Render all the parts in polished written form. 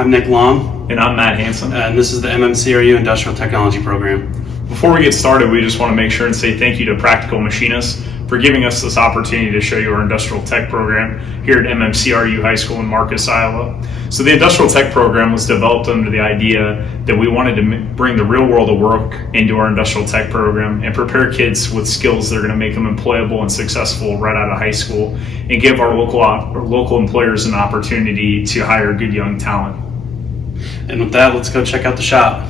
I'm Nick Long. And I'm Matt Hansen. And this is the MMCRU Industrial Technology Program. Before we get started, we just want to make sure and say thank you to Practical Machinist for giving us this opportunity to show you our Industrial Tech program here at MMCRU High School in Marcus, Iowa. So the Industrial Tech program was developed under the idea that we wanted to bring the real world of work into our Industrial Tech program and prepare kids with skills that are going to make them employable and successful right out of high school, and give our local employers an opportunity to hire good young talent. And with that, let's go check out the shop.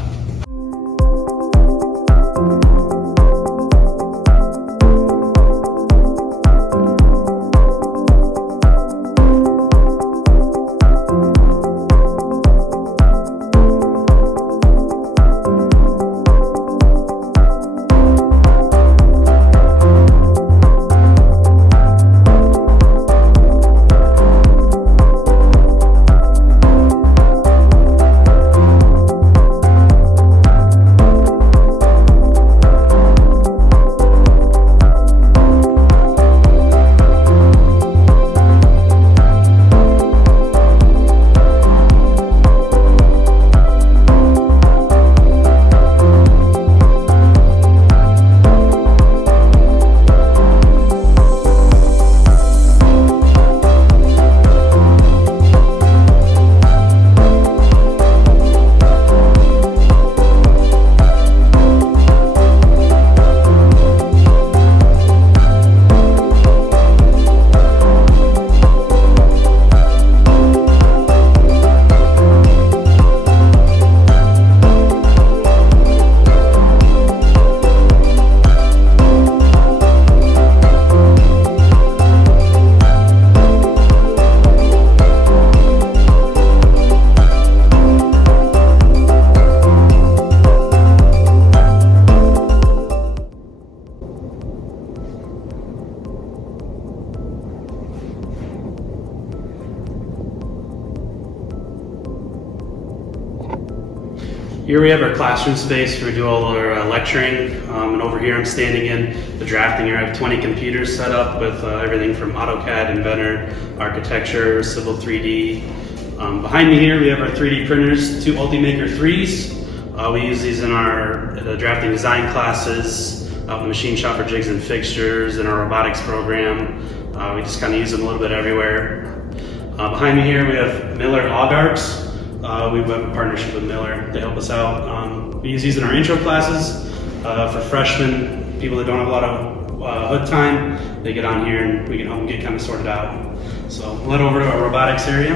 Here we have our classroom space where we do all our lecturing, and over here I'm standing in the drafting area. I have 20 computers set up with everything from AutoCAD, Inventor, Architecture, Civil 3D. Behind me here we have our 3D printers, two Ultimaker 3s. We use these in our drafting design classes, out in the machine shop for jigs and fixtures, in our robotics program. We just kind of use them a little bit everywhere. Behind me here we have Miller Augarps. We have a partnership with Miller to help us out. We use these in our intro classes for freshmen, people that don't have a lot of hood time. They get on here and we can help them get kind of sorted out. So we'll head over to our robotics area.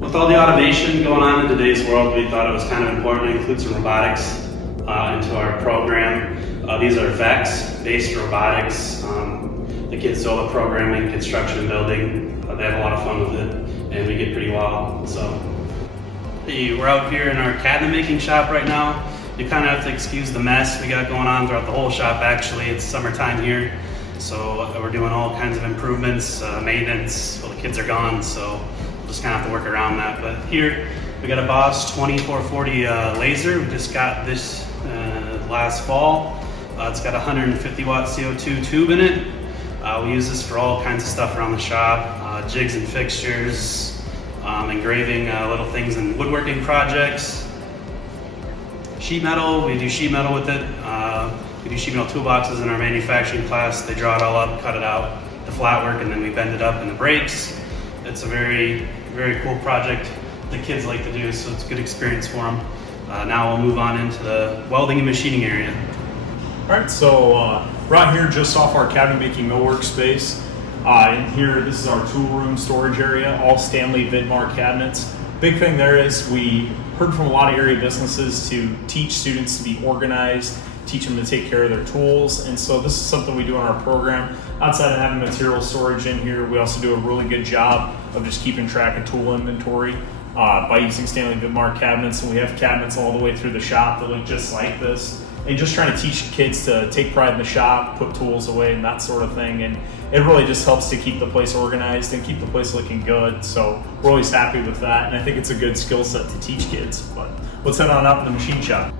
With all the automation going on in today's world, we thought it was kind of important to include some robotics into our program. These are VEX-based robotics. The kids do all the programming, construction, and building. They have a lot of fun with it, and we get pretty wild. So, we're out here in our cabinet making shop right now. You kind of have to excuse the mess we got going on throughout the whole shop. Actually, it's summertime here, so we're doing all kinds of improvements, maintenance. Well, the kids are gone, so we'll just kind of have to work around that. But here we got a Boss 2440 laser. We just got this last fall. It's got a 150 watt CO2 tube in it. We use this for all kinds of stuff around the shop, jigs and fixtures, engraving little things in woodworking projects. Sheet metal, we do sheet metal with it. We do sheet metal toolboxes in our manufacturing class. They draw it all up, cut it out, the flat work, and then we bend it up in the brakes. It's a very, very cool project the kids like to do, so it's a good experience for them. Now we'll move on into the welding and machining area. All right, so right here just off our cabinet making millwork space. In here, this is our tool room storage area, all Stanley Vidmar cabinets. Big thing there is we heard from a lot of area businesses to teach students to be organized, teach them to take care of their tools, and so this is something we do in our program. Outside of having material storage in here, we also do a really good job of just keeping track of tool inventory by using Stanley Vidmar cabinets, and we have cabinets all the way through the shop that look just like this. And just trying to teach kids to take pride in the shop, put tools away, and that sort of thing. And it really just helps to keep the place organized and keep the place looking good. So we're always happy with that, and I think it's a good skill set to teach kids. But let's head on out in the machine shop.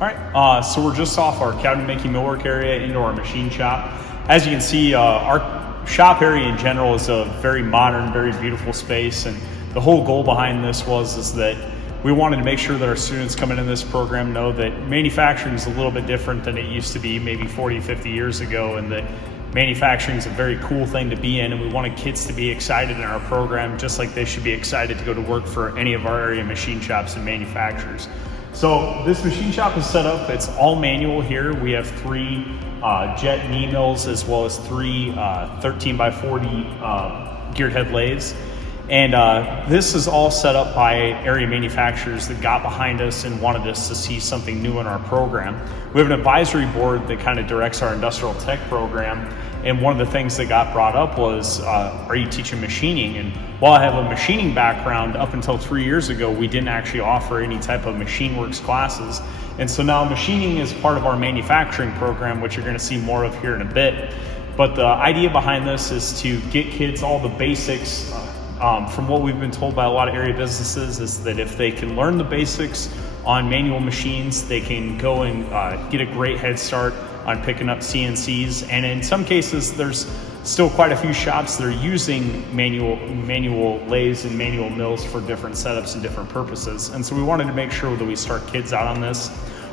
All right, so we're just off our cabinet making millwork area into our machine shop. as you can see, our shop area in general is a very modern, very beautiful space, and the whole goal behind this is that we wanted to make sure that our students coming in this program know that manufacturing is a little bit different than it used to be maybe 40, 50 years ago, and that manufacturing is a very cool thing to be in, and we wanted kids to be excited in our program just like they should be excited to go to work for any of our area machine shops and manufacturers. So this machine shop is set up, it's all manual here. We have 3 jet knee mills as well as 3 13 by 40 geared head lathes. And this is all set up by area manufacturers that got behind us and wanted us to see something new in our program. We have an advisory board that kind of directs our industrial tech program. And one of the things that got brought up was, are you teaching machining? And while I have a machining background, up until 3 years ago, we didn't actually offer any type of machine works classes. And so now machining is part of our manufacturing program, which you're going to see more of here in a bit. But the idea behind this is to get kids all the basics. From what we've been told by a lot of area businesses is that if they can learn the basics on manual machines, they can go and get a great head start on picking up CNCs. And in some cases, there's still quite a few shops that are using manual lathes and manual mills for different setups and different purposes. And so we wanted to make sure that we start kids out on this.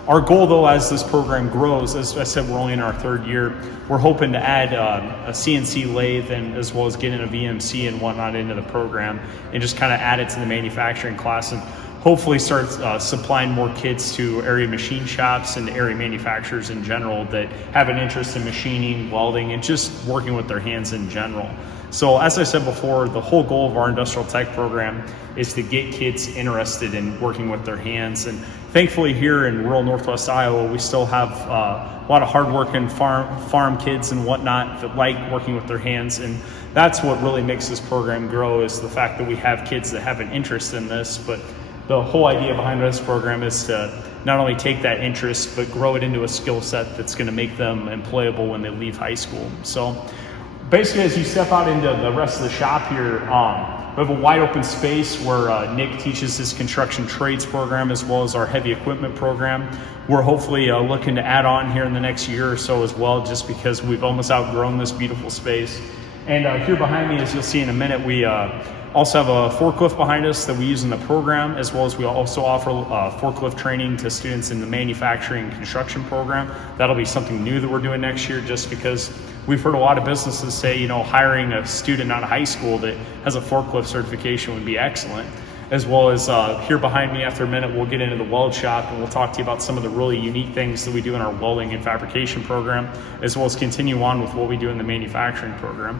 Our goal, though, as this program grows, as I said, we're only in our 3rd year, we're hoping to add a CNC lathe and as well as get in a VMC and whatnot into the program and just kind of add it to the manufacturing class and hopefully start supplying more kids to area machine shops and area manufacturers in general that have an interest in machining, welding, and just working with their hands in general. So as I said before, the whole goal of our industrial tech program is to get kids interested in working with their hands. And thankfully here in rural Northwest Iowa, we still have a lot of hardworking farm kids and whatnot that like working with their hands. And that's what really makes this program grow, is the fact that we have kids that have an interest in this. But the whole idea behind this program is to not only take that interest, but grow it into a skill set that's going to make them employable when they leave high school. So basically, as you step out into the rest of the shop here, we have a wide open space where Nick teaches his construction trades program as well as our heavy equipment program. We're hopefully looking to add on here in the next year or so as well, just because we've almost outgrown this beautiful space. And here behind me, as you'll see in a minute, we also have a forklift behind us that we use in the program, as well as we also offer forklift training to students in the manufacturing and construction program. That'll be something new that we're doing next year, just because we've heard a lot of businesses say, you know, hiring a student out of high school that has a forklift certification would be excellent. As well as here behind me, after a minute, we'll get into the weld shop and we'll talk to you about some of the really unique things that we do in our welding and fabrication program, as well as continue on with what we do in the manufacturing program.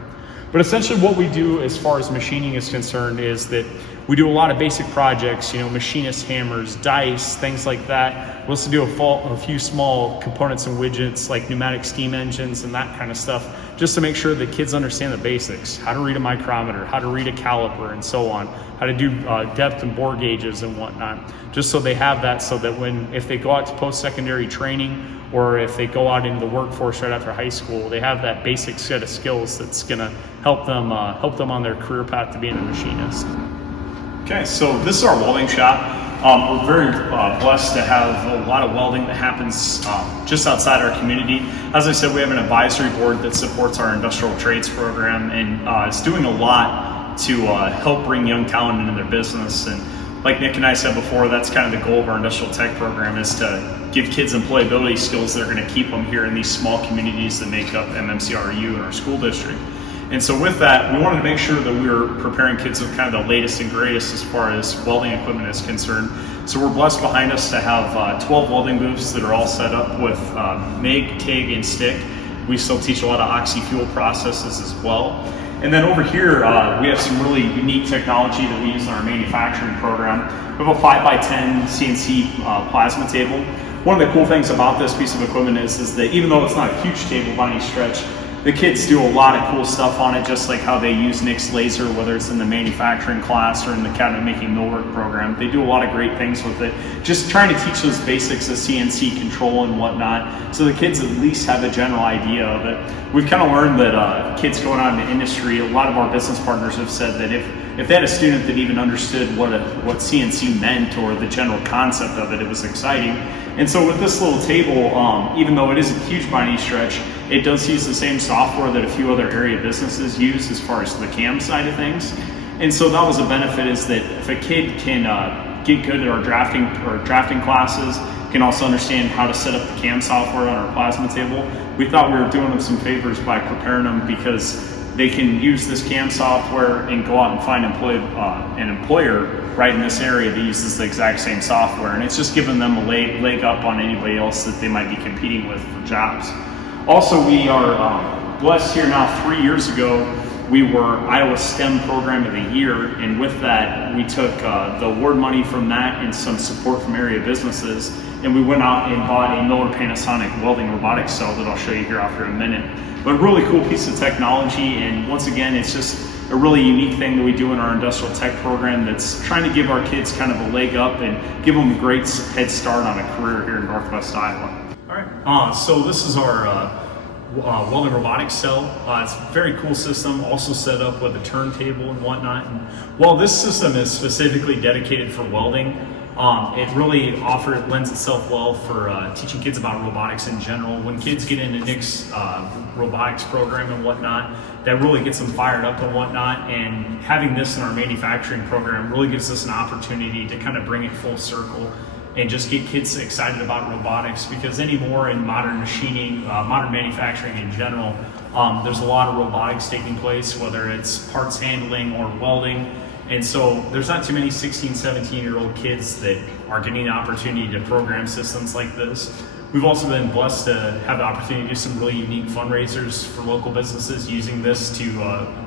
But essentially what we do as far as machining is concerned is that we do a lot of basic projects, you know, machinist hammers, dice, things like that. We also do a few small components and widgets like pneumatic steam engines and that kind of stuff, just to make sure that kids understand the basics, how to read a micrometer, how to read a caliper, and so on, how to do depth and bore gauges and whatnot, just so they have that, so that if they go out to post-secondary training or if they go out into the workforce right after high school, they have that basic set of skills that's going to help them on their career path to being a machinist. Okay, so this is our welding shop. We're very blessed to have a lot of welding that happens just outside our community. As I said, we have an advisory board that supports our industrial trades program and is doing a lot to help bring young talent into their business. And like Nick and I said before, that's kind of the goal of our industrial tech program, is to give kids employability skills that are going to keep them here in these small communities that make up MMCRU in our school district. And so with that, we wanted to make sure that we were preparing kids with kind of the latest and greatest as far as welding equipment is concerned. So we're blessed behind us to have 12 welding booths that are all set up with MIG, TIG, and stick. We still teach a lot of oxy-fuel processes as well. And then over here, we have some really unique technology that we use in our manufacturing program. We have a 5x10 CNC plasma table. One of the cool things about this piece of equipment is that even though it's not a huge table by any stretch, the kids do a lot of cool stuff on it, just like how they use Nick's laser, whether it's in the manufacturing class or in the cabinet making millwork program. They do a lot of great things with it, just trying to teach those basics of CNC control and whatnot, so the kids at least have a general idea of it. We've kind of learned that kids going out in the industry, a lot of our business partners have said that if they had a student that even understood what CNC meant or the general concept of it, it was exciting. And so with this little table, even though it isn't huge by any stretch, it does use the same software that a few other area businesses use as far as the CAM side of things. And so that was a benefit, is that if a kid can get good at our drafting classes, can also understand how to set up the CAM software on our plasma table, we thought we were doing them some favors by preparing them, because they can use this CAM software and go out and find an employer right in this area that uses the exact same software. And it's just giving them a leg up on anybody else that they might be competing with for jobs. Also, we are blessed here now. 3 years ago, we were Iowa STEM Program of the Year, and with that, we took the award money from that and some support from area businesses, and we went out and bought a Miller Panasonic welding robotics cell that I'll show you here after a minute. But a really cool piece of technology, and once again, it's just a really unique thing that we do in our industrial tech program that's trying to give our kids kind of a leg up and give them a great head start on a career here in Northwest Iowa. All right, so this is our welding robotics cell. It's a very cool system, also set up with a turntable and whatnot. And while this system is specifically dedicated for welding, it really lends itself well for teaching kids about robotics in general. When kids get into Nick's robotics program and whatnot, that really gets them fired up and whatnot. And having this in our manufacturing program really gives us an opportunity to kind of bring it full circle and just get kids excited about robotics, because anymore in modern machining, modern manufacturing in general, there's a lot of robotics taking place, whether it's parts handling or welding. And so there's not too many 16, 17-year-old kids that are getting the opportunity to program systems like this. We've also been blessed to have the opportunity to do some really unique fundraisers for local businesses using this to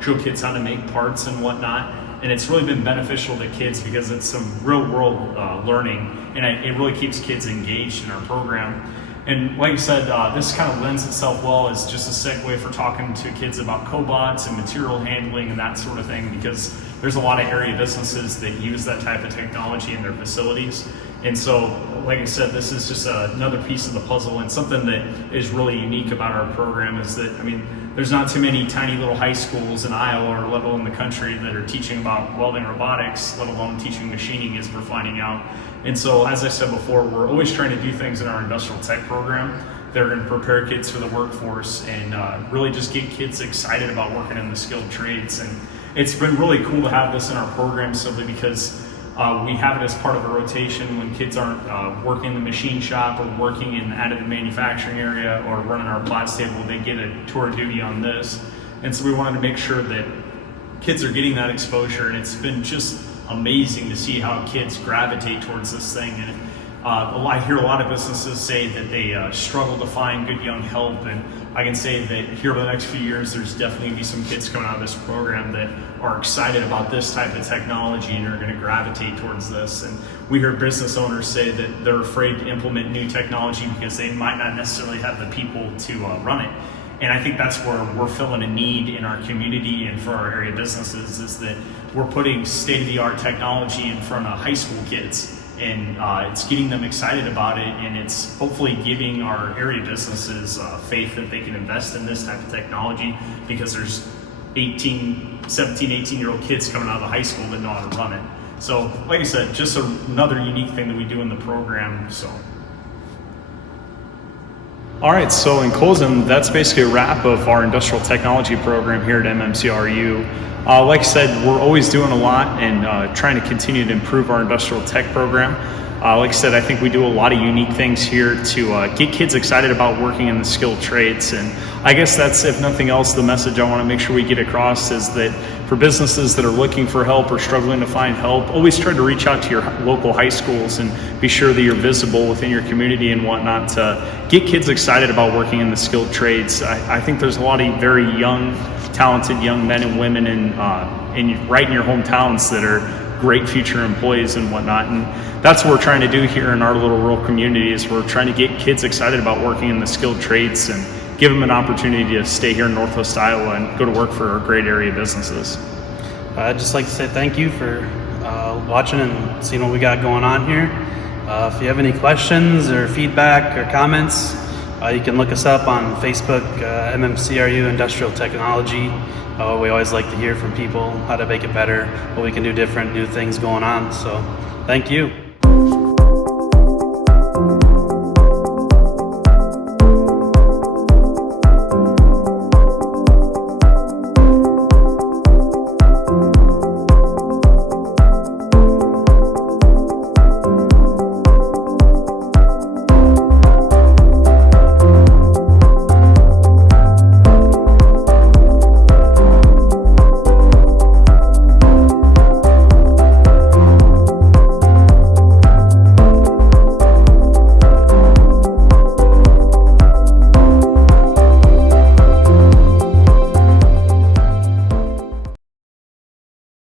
show kids how to make parts and whatnot. And it's really been beneficial to kids because it's some real world learning, and it really keeps kids engaged in our program. And like I said, this kind of lends itself well as just a segue for talking to kids about cobots and material handling and that sort of thing, because there's a lot of area businesses that use that type of technology in their facilities. And so, like I said, this is just another piece of the puzzle, and something that is really unique about our program is that, I mean, there's not too many tiny little high schools in Iowa or let alone the country that are teaching about welding robotics, let alone teaching machining, as we're finding out. And so, as I said before, we're always trying to do things in our industrial tech program that are going to prepare kids for the workforce and really just get kids excited about working in the skilled trades. And it's been really cool to have this in our program, simply because we have it as part of a rotation when kids aren't working in the machine shop or working in the additive manufacturing area or running our plat table. They get a tour of duty on this. And so we wanted to make sure that kids are getting that exposure, and it's been just amazing to see how kids gravitate towards this thing. And I hear a lot of businesses say that they struggle to find good young help, and I can say that here over the next few years, there's definitely going to be some kids coming out of this program that are excited about this type of technology and are going to gravitate towards this. And we hear business owners say that they're afraid to implement new technology because they might not necessarily have the people to run it. And I think that's where we're filling a need in our community and for our area businesses, is that we're putting state-of-the-art technology in front of high school kids. And it's getting them excied about it, and it's hopefully giving our area businesses faith that they can invest in this type of technology, because there's 17, 18-year-old kids coming out of the high school that know how to run it. So, like I said, just another unique thing that we do in the program. So. All right, so in closing, that's basically a wrap of our industrial technology program here at MMCRU. Like I said, we're always doing a lot and trying to continue to improve our industrial tech program. Like I said, I think we do a lot of unique things here to get kids excited about working in the skilled trades. And I guess that's, if nothing else, the message I want to make sure we get across is that for businesses that are looking for help or struggling to find help, always try to reach out to your local high schools and be sure that you're visible within your community and whatnot to get kids excited about working in the skilled trades. I think there's a lot of very young, talented young men and women right in your hometowns that are great future employees and whatnot. And that's what we're trying to do here in our little rural community, is we're trying to get kids excited about working in the skilled trades and give them an opportunity to stay here in Northwest Iowa and go to work for our great area businesses. I'd just like to say thank you for watching and seeing what we got going on here. If you have any questions or feedback or comments, you can look us up on Facebook, MMCRU Industrial Technology. We always like to hear from people how to make it better, what we can do different, new things going on. So thank you.